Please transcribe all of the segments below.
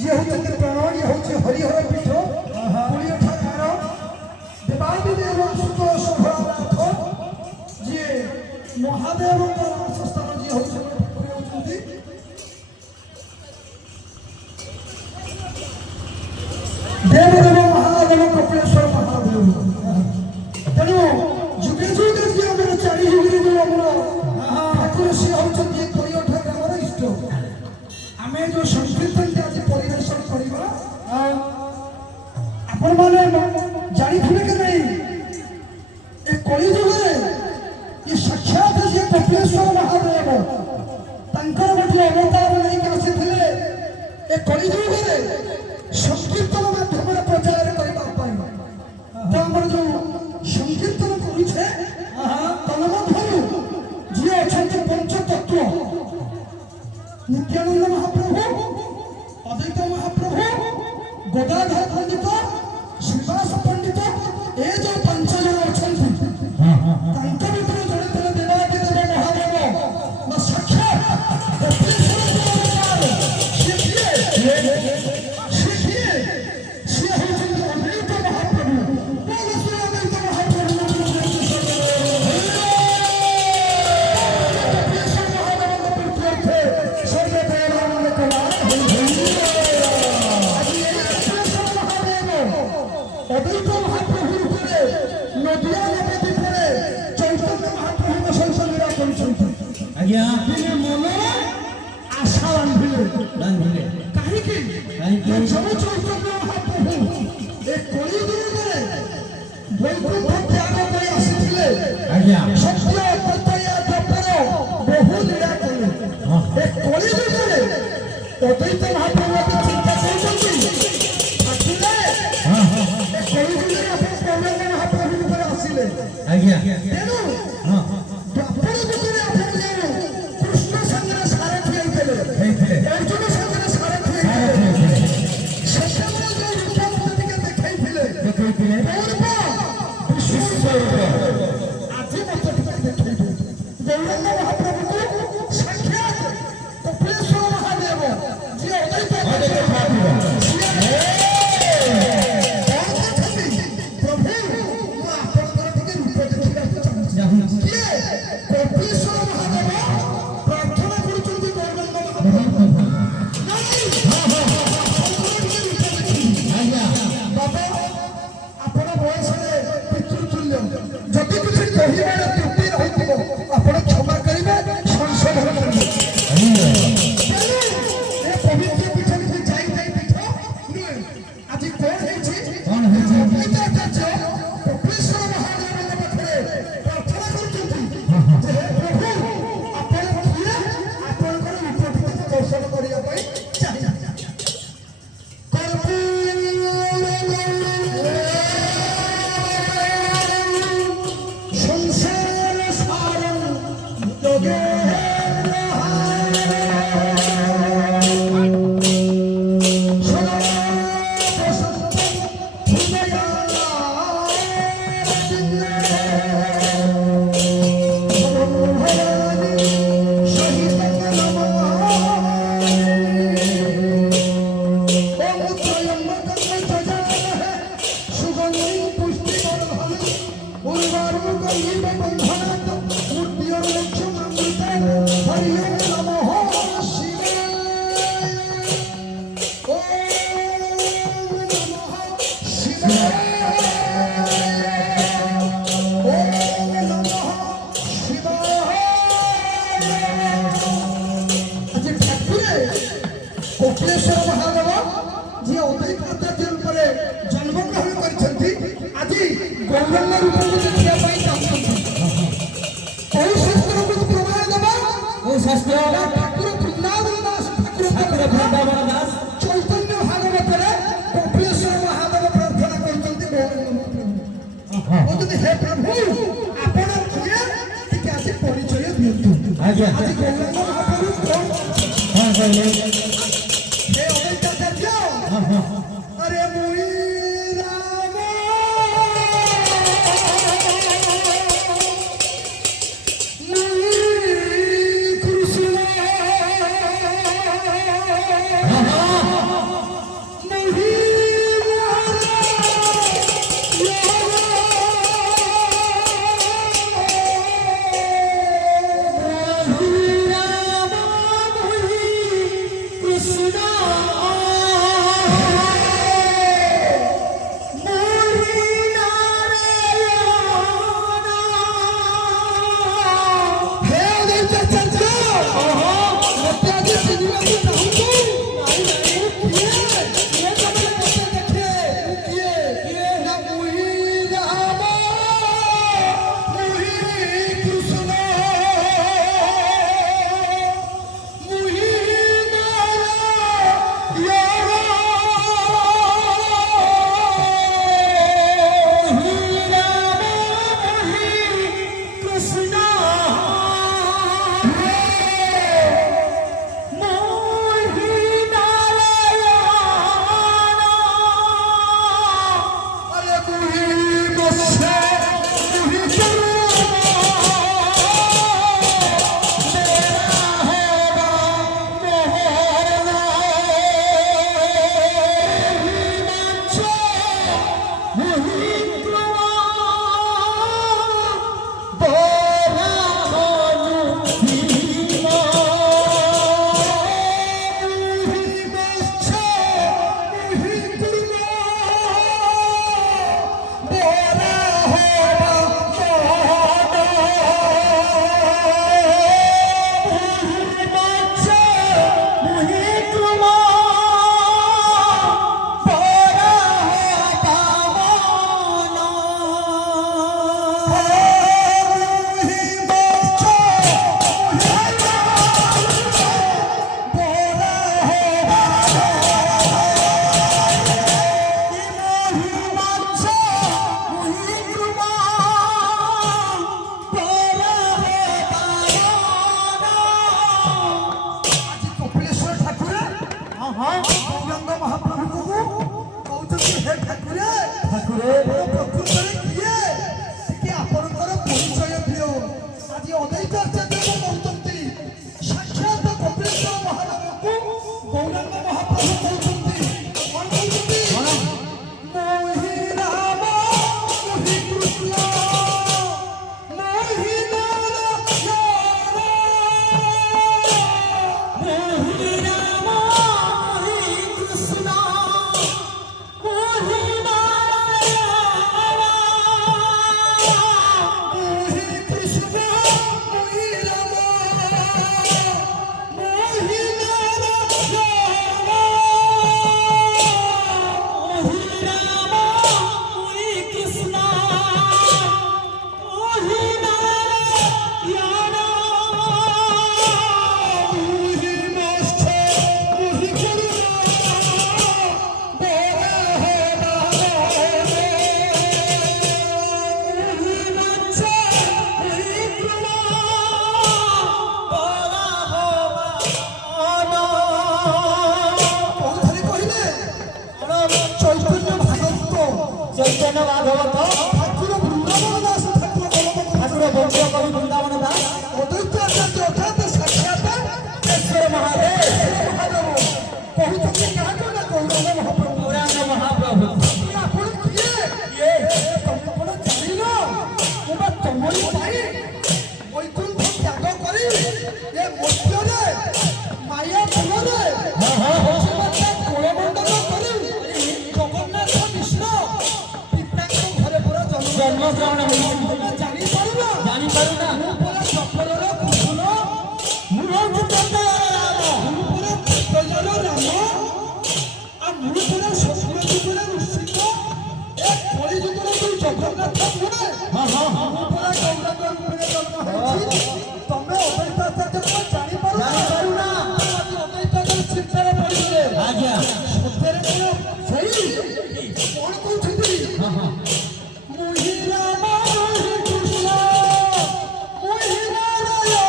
ये होते प्राण ये होते हरिहर पीठ पुण्य ठाकर देवादेवी एवं सुत शोभनाथ जी महादेव स्थान जी होते देवदेव महादेव कपिलेश्वर महादेव तेणु जुगे जुगे जी आम चारि जुगे जो आम ठाकुर सी होती कोड़ियोठा ग्रामर इष्ट आम जो संकीर्तन आज परिवेशन करवा आपण मैंने जानी कि नहीं ए कलि जुगे ये साक्षात जी कपिलेश्वर महादेव तंकर गोटे अवतार नहीं आसी ए कलि जुगे संकीर्तन माध्यम प्रचार करने जो संकीर्तन करुचे तन्मध्य जी अच्छा पंचतत्व नित्यानंद महाप्रभु अद्वैत महाप्रभु गदाधर पंडित श्रीवास पंडित ए जो पांच जन अच्छा भर जड़े देवादेव महादेव साक्षात कपिलेश्वर महादेव जी अद्वैत आचार्य रूप में जन्मग्रहण कर आज गौरंग रूप में देखा कौ शास्त्र को प्रमाण देवा शास्त्र ठाकुर वृंदावन दास ठाकुर वृंदावन दास चैतन्य भागवत कपिलेश्वर महादेव प्रार्थना कर हे प्रभु आपण किए आज परिचय दियंतु आज गौरंग महाप्रभु कौन अरे मुई राम कृष्ण चैतन्य भागवत ठाकुर वृंदावन दास ठाकुर ठाकुर भोग्य कवि वृंदावन दास अद्वैत आचार्य अर्थात साक्षात ईश्वर महादेव महादेव कहुଛନ୍ତି କାହାକୁ ନା ଗୌରାଙ୍ଗ ମହାପ୍ରଭୁ गौरांग महाप्रभु ଆପଣ କିଏ ତମେ କଣ ଜାଣିନ ମୁଁ ବା ତମରି ପାଇଁ ବୈକୁଣ୍ଠ ତ୍ୟାଗ କରି ଏ ମର୍ତ୍ତ୍ୟରେ ମାୟା ବନରେ କୋଳମଣ୍ଡଳ କରି ଜଗନ୍ନାଥ ମିଶ୍ର ପିତାଙ୍କ ଘରେ ପୁରା जन्म ग्रहण ତମେ ଜାଣିପାରୁନ ଜାଣିପାରୁନା ମୁଁ ପୁରା ସଫଳର କୁଶଳ ମୁରଞ୍ଜିତ ରାମ ମୁଁ ପୁରା ଦିବ୍ୟଜନ ରାମ ଆଉ ମୁଁ ପୁରା ସତ୍ୟ ଯୁଗରେ ଋଷିକ ଏ କଳି ଯୁଗରେ ଯୋଉ ଜଗନ୍ନାଥ ନୁହେଁ ମୁଁ ପୁରା ଗୌରାଙ୍ଗ ରୂପରେ ଜନ୍ମ ହେଇଛି ତମେ ଅଦ୍ୱୈତ ଆଚାର୍ଯ୍ୟ କଣ ଜାଣିପାରୁନା ଜାଣିପାରୁନା ଆଜି ଅଦ୍ୱୈତ ଆଚାର୍ଯ୍ୟ ଚିନ୍ତାରେ ପଡ଼ିଗଲେ ଆଜ୍ଞା ସତ୍ୟରେ କଣ ସେଇ କଣ କହୁଛନ୍ତି ମୁହିଁ ରାମ ମୁହିଁ କୃଷ୍ଣ ମୁହିଁ ନାରାୟଣ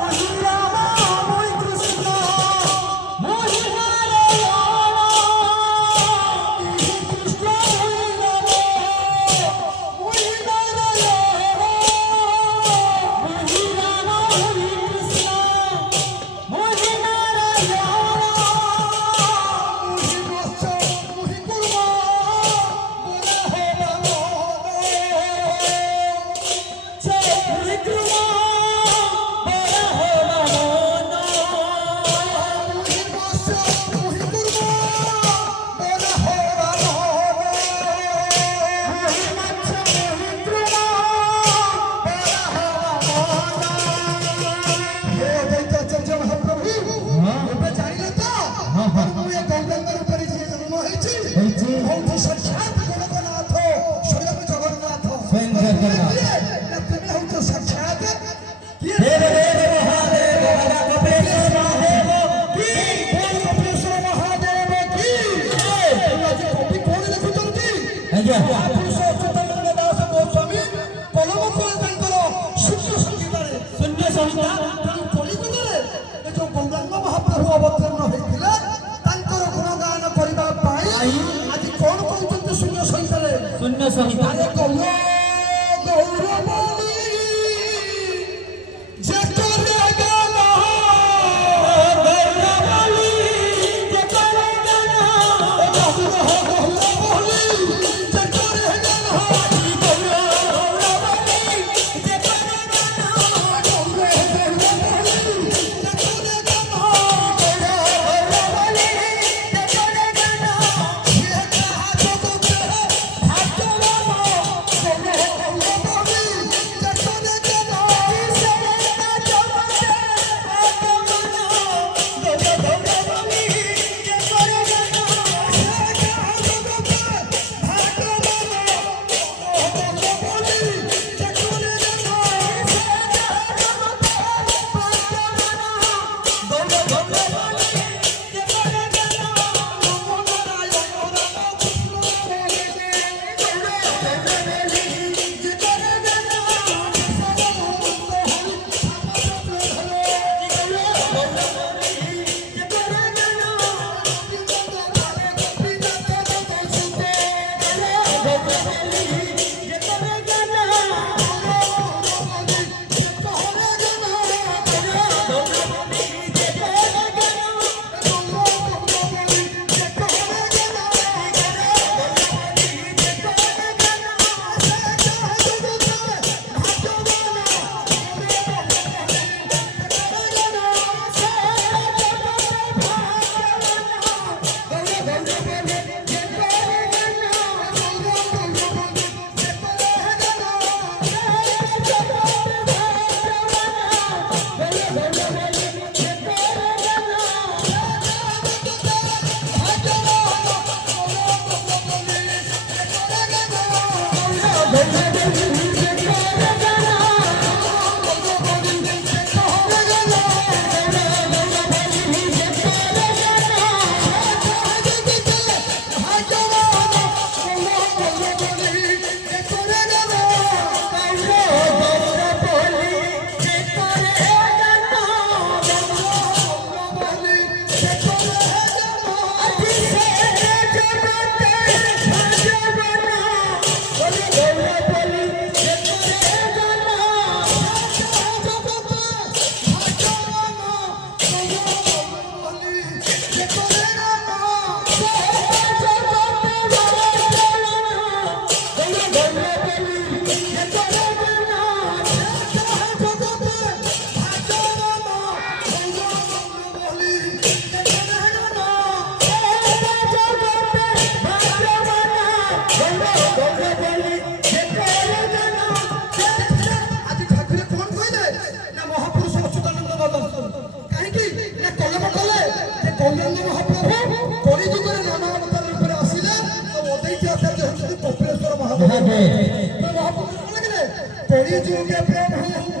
ମୁହିଁ ରାମ ମୁହିଁ କୃଷ୍ଣ ମୁହିଁ ନାରାୟଣ ମୁହିଁ କୃଷ୍ଣ ମୁହିଁ ରାମ ମୁହିଁ ନାରାୟଣ ମୁହିଁ ରାମ ମୁହିଁ କୃଷ୍ଣ ମୁହିଁ ନାରାୟଣ ମହାପ୍ରଭୁ ଅବତୀର୍ଣ୍ଣ ହେଇଥିଲେ ତାଙ୍କର ଗୁଣଗାନ କରିବା ପାଇଁ ଆଜି କଣ କହୁଛନ୍ତି ଶୂନ୍ୟ ସହିତରେ ଶୂନ୍ୟ ସହିତ ଆରେ ଗୌର ଗୌରବଳି ଯେ କରେ ଗାନ ଗୌରବଳି ଯେ କରେ ଗାନ ଗୌରବଳି ଯେ କରେ ଗାନ ଗୌରବଳି ଯେ କରେ ଗାନ कलिजुगे प्रेम